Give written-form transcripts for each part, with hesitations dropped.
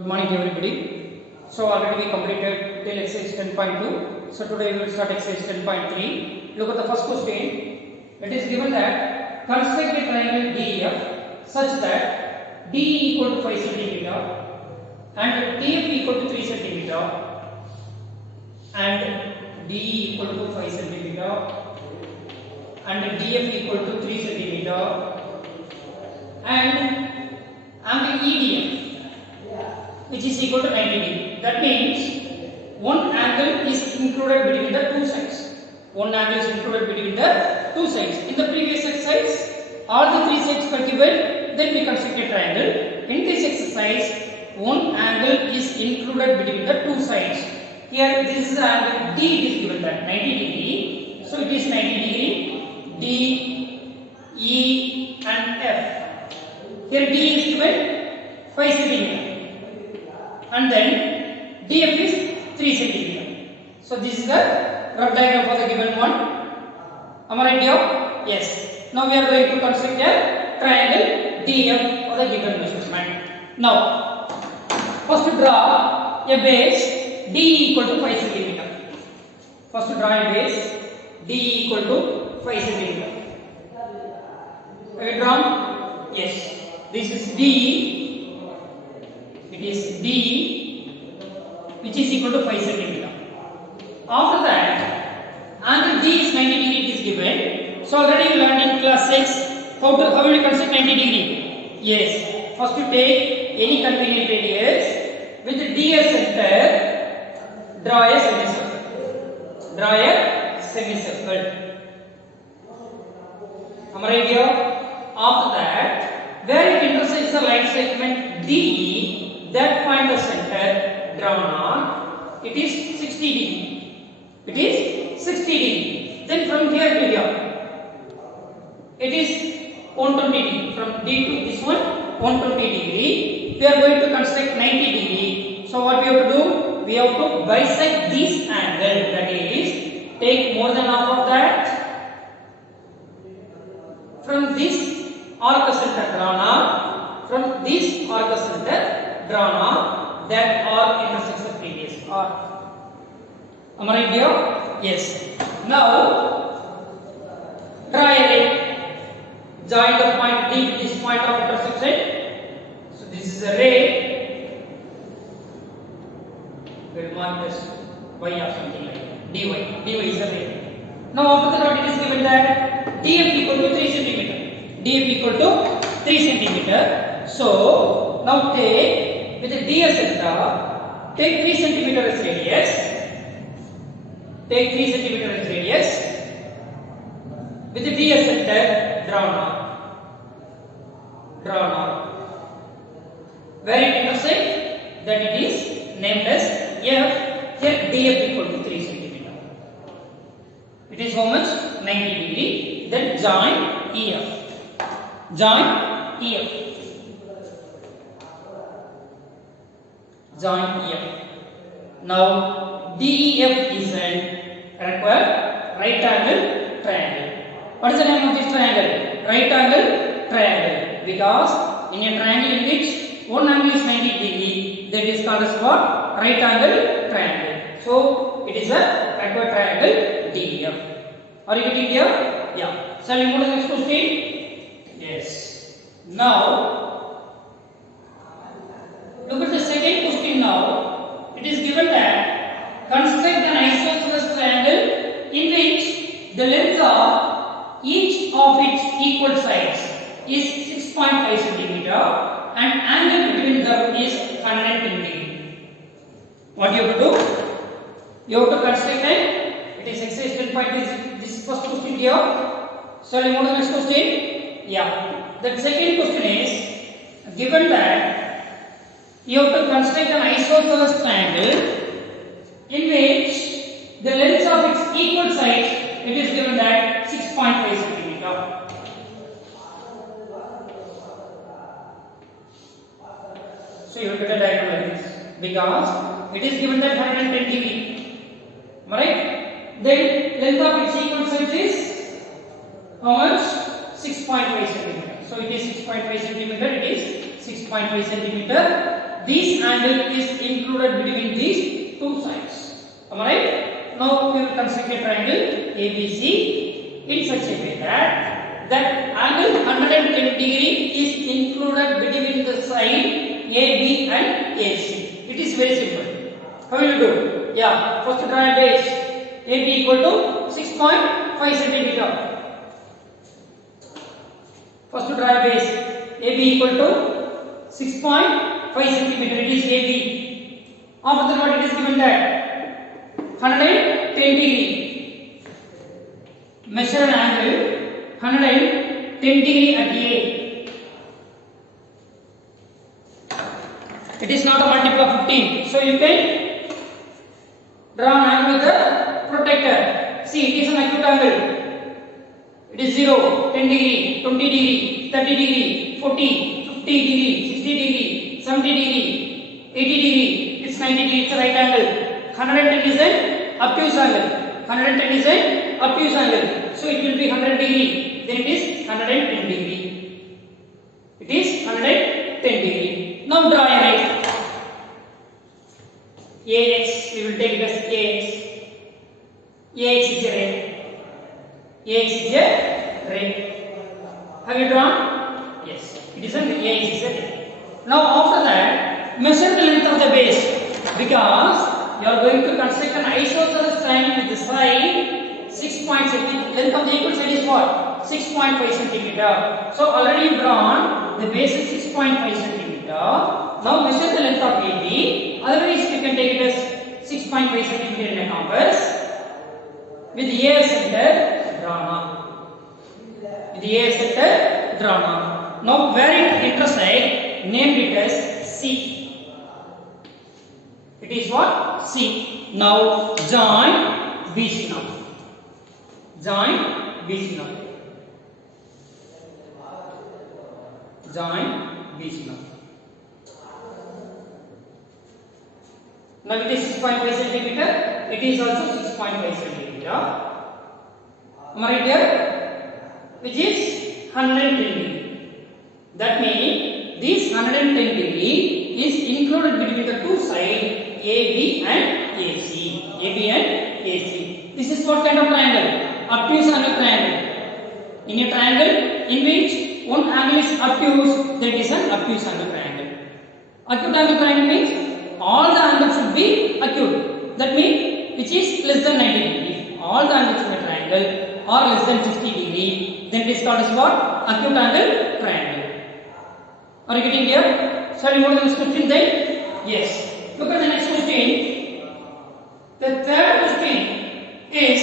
Good morning everybody. So already we completed till exercise 10.2. So today we will start exercise 10.3. Look at the first question. It is given that construct a triangle DEF such that DE equal to 5 cm and TF equal to 3 cm and DE equal to 5 cm and DF equal to 3 cm and angle EDF which is equal to 90 degree. That means one angle is included between the two sides. One angle is included between the two sides. In the previous exercise, all the three sides were given, then we construct a triangle. In this exercise, one angle is included between the two sides. Here, this is the angle D is given that 90 degree. So it is 90 degree. D, E, and F. Here D is given 5 cm. And then DF is 3 cm. So this is the rough diagram for the given one. Am I right here? Yes. Now we are going to construct a triangle DF for the given measurement. Now, first draw a base D equal to 5 cm. First draw a base D equal to 5 cm. Have you drawn? Yes. This is D. It is D which is equal to 5 cm. After that, angle D is 90 degree it is given. So already you learned in class 6 how will you construct 90 degree. Yes. First you take any convenient radius with the D as center, draw a semicircle. Draw a semicircle. Am I right here? After that, where it intersects the line segment DE, that point the center drawn on, it is 60 degree. It is 60 degree. Then from here to here, it is 120 degree. From D to this one, 120 degree. We are going to construct 90 degree. So what we have to do? We have to bisect this angle. That is, take more than half of that. From this arc center drawn on, from this arc center drawn on, that arc intersects the previous arc. Am I right here? Yes. Now, draw a ray. Join the point D with this point of intersection. So this is a ray. We will mark this Y or something like that. Dy. Dy is a ray. Now after the dot it is given that DF equal to 3 cm. DF equal to 3 cm. So now take with the D as center, take 3 cm as radius. Take 3 cm as radius. With the D as center, draw now. Draw now. Where it intersects, that it is named as F. Here DF equal to 3 cm. It is how much? 90 degree. Then join EF. Join EF. Join EF. Now DEF is a required right angle triangle. What is the name of this triangle? Right angle triangle. Because in a triangle in which one angle is 90 degree, that is called as what? Right angle triangle. So it is a required triangle DEF. Are you getting here? Yeah. Shall we move to the next question? Yes. Now look at the second question now. It is given that construct an isosceles triangle in which the length of each of its equal sides is 6.5 cm and angle between them is 110 degree. What you have to do? You have to construct it is exercise 10.3. This first question here. Shall we move to the next question? Yeah. The second question is given that you have to construct an isosceles triangle in which the length of its equal sides it is given that 6.5 cm. So you will get a diagram like this because it is given that 110 degree. Am I right? Then length of its equal sides is how much? 6.5 cm. So it is 6.5 cm. It is 6.5 cm. this angle is included between these two sides. Am I right? Now we will construct a triangle ABC in such a way that angle 110 degree is included between the side AB and AC. It is very simple. How will you do? Yeah, first draw a base. AB equal to 6.5 centimeter. First to draw a base. AB equal to 6.5 centimeter. It is AB. After that, what it is given that 110 degree. Measure an angle 110 degree at A. It is not a multiple of 15. So you can draw an angle with the protractor. See, it is an acute angle. It is 0, 10 degree, 20 degree, 30 degree, 40, 50 degree, 60 degree, 70 degree, 80 degree. It's 90 degree. It's a right angle. 110 is an obtuse angle. 110 is an obtuse angle. So it will be 100 degree. Then it is 110 degree. It is 110 degree. Now draw a right. AX. We will take it as AX. AX is a right. AX is a ray. Have you drawn? Yes. It is an AX is a ray. Now after that, measure the length of the base because you are going to construct an isosceles triangle with the side 6 cm. Length of the equal side is what? 6.5 centimeter. So already drawn the base is 6.5 centimeter. Now measure the length of AB. Otherwise you can take it as 6.5 centimeter in a compass with A center. With the A sector drawn on. Now where it intersect, named it as C. It is what? C. Now join BC now. Join BC now. Join BC now. Now it is 6.5 centimeter. It is also 6.5 centimeter. Am I right here? Which is 110 degree. That means this 110 degree is included between the two sides AB and AC. AB and AC. This is what kind of triangle? Obtuse angle triangle. In a triangle in which one angle is obtuse, that is an obtuse angle triangle. Acute angle triangle means all the angles should be acute. That means which is less than 90 degree. All the angles in a triangle or less than 60 degree, then it is called as what? Acute angle triangle. Are you getting here? Shall we move to the next question then? Yes. Look at the next question. The third question is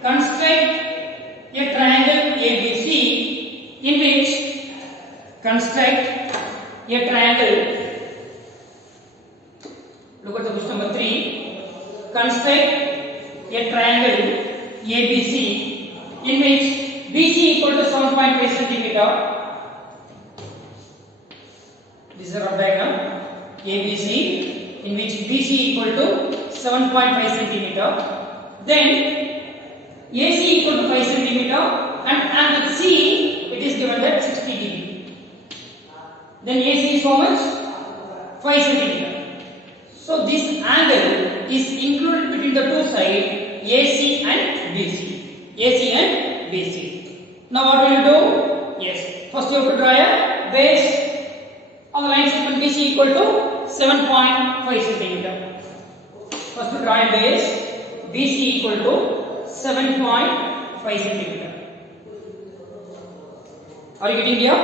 construct a triangle ABC in which construct a triangle. Look at the question number 3. Construct a triangle ABC in which BC equal to 7.5 centimeter. This is a rough diagram. ABC in which BC equal to 7.5 centimeter. Then AC equal to 5 centimeter and angle C it is given that 60 degree. Then AC is how much? 5 centimeter. So this angle is included between the two sides AC and BC. AC and BC. Now what will you do? Yes. First you have to draw a base on the line segment BC equal to 7.5 centimeter. First to draw a base BC equal to 7.5 centimeter. Are you getting here?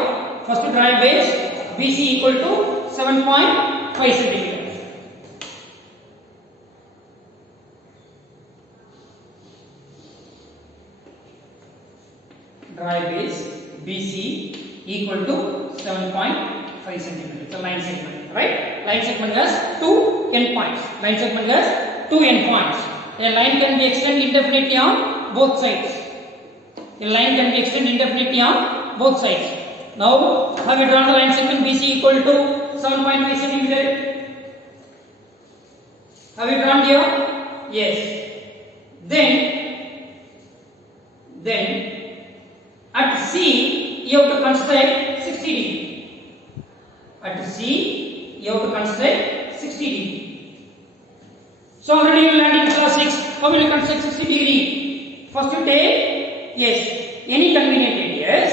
First to draw a base BC equal to 7.5 centimeter. Draw a base BC equal to 7.5 centimeter. It's a line segment, right? Line segment has two endpoints. Line segment has two endpoints. A line can be extended indefinitely on both sides. A line can be extended indefinitely on both sides. Now, have you drawn the line segment BC equal to 7.5 centimeter? Have you drawn here? Yes. Then at C you have to construct 60 degree. At C you have to consider 60 degree. So already you learned in class 6. How will you consider 60 degree? First you take, yes, any convenient radius.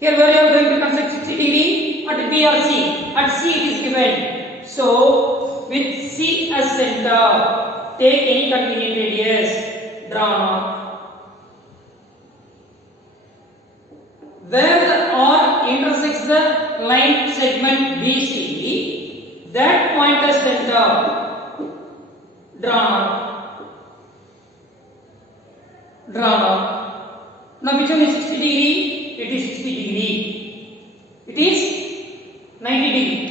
Here where you are going to consider 60 degree? At B or C? At C it is given. So with C as center, take any convenient radius, drawn out. Where the R intersects the line segment BC, that point as center, drawn out. Drawn out. Now which one is 60 degree? It is 60 degree. It is 90 degree.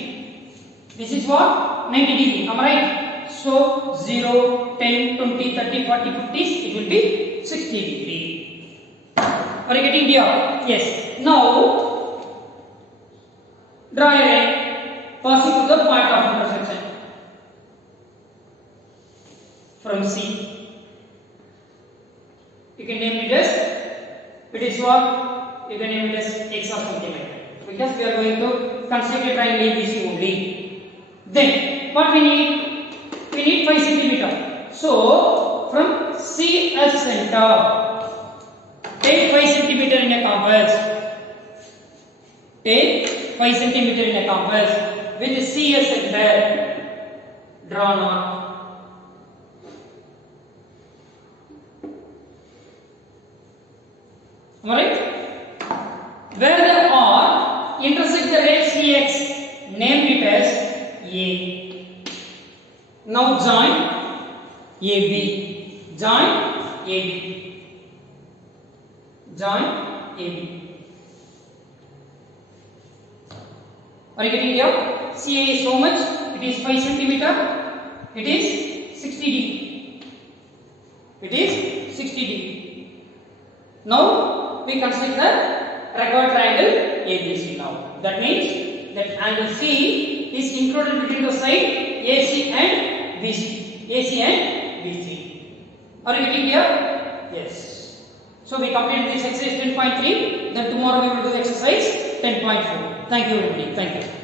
This is what? 90 degree. Am I right? So 0, 10, 20, 30, 40, 50, it will be 60 degree. Are you getting here? Yes. Now draw a line passing to the point of intersection from C. You can name it as, it is what? You can name it as X or something like that, because we are going to construct a triangle ABC only. Then what we need? We need 5 centimeter. So from C as center, take 5 centimeter in a compass. Take 5 centimeter in a compass with C as center, drawn on. Alright? Where the R intersects the ray CX, name it as A. Now join AB. Join AB. Join AB. Are you getting here? CA is so much? It is 5 centimeter. It is 60 degree. It is 60 degree. Now we consider the required triangle ABC now. That means that angle C is included between the side AC and BC. AC and BC. Are you getting here? Yes. So we completed this exercise 10.3. Then tomorrow we will do exercise 10.4. Thank you everybody. Thank you.